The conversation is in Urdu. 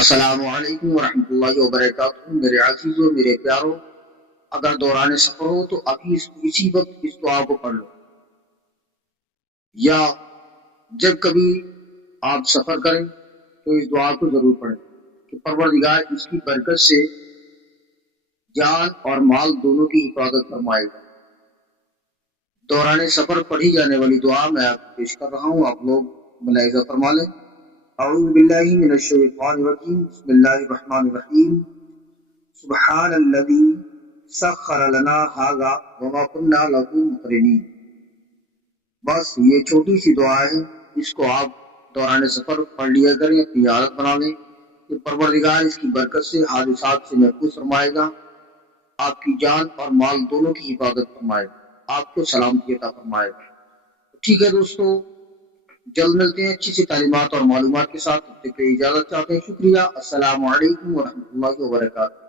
السلام علیکم ورحمۃ اللہ وبرکاتہ میرے عزیزوں، میرے پیاروں، اگر دوران سفر ہو تو ابھی اسی وقت اس دعا کو پڑھ لو، یا جب کبھی آپ سفر کریں تو اس دعا کو ضرور پڑھیں کہ پروردگار اس کی برکت سے جان اور مال دونوں کی حفاظت فرمائے گا۔ دوران سفر پڑھی جانے والی دعا میں آپ کو پیش کر رہا ہوں، آپ لوگ ملاحظہ فرما لیں۔ اعوذ باللہ من الشیطان الرجیم، بسم اللہ الرحمن الرحیم، سبحان الذی سخر لنا ھذا وما كنا له مقرنین۔ بس یہ چھوٹی سی دعا ہے، اس کو آپ دوران سفر پڑھ لیا کریں، اپنی عادت بنا لیں کہ پروردگار اس کی برکت سے حادثات سے محفوظ فرمائے گا، آپ کی جان اور مال دونوں کی حفاظت فرمائے گا، آپ کو سلامتی عطا فرمائے گا۔ ٹھیک ہے دوستو، جلد ملتے ہیں اچھی سی تعلیمات اور معلومات کے ساتھ، تب تک کے لیے اجازت چاہتے ہیں۔ شکریہ، السلام علیکم ورحمۃ اللہ وبرکاتہ۔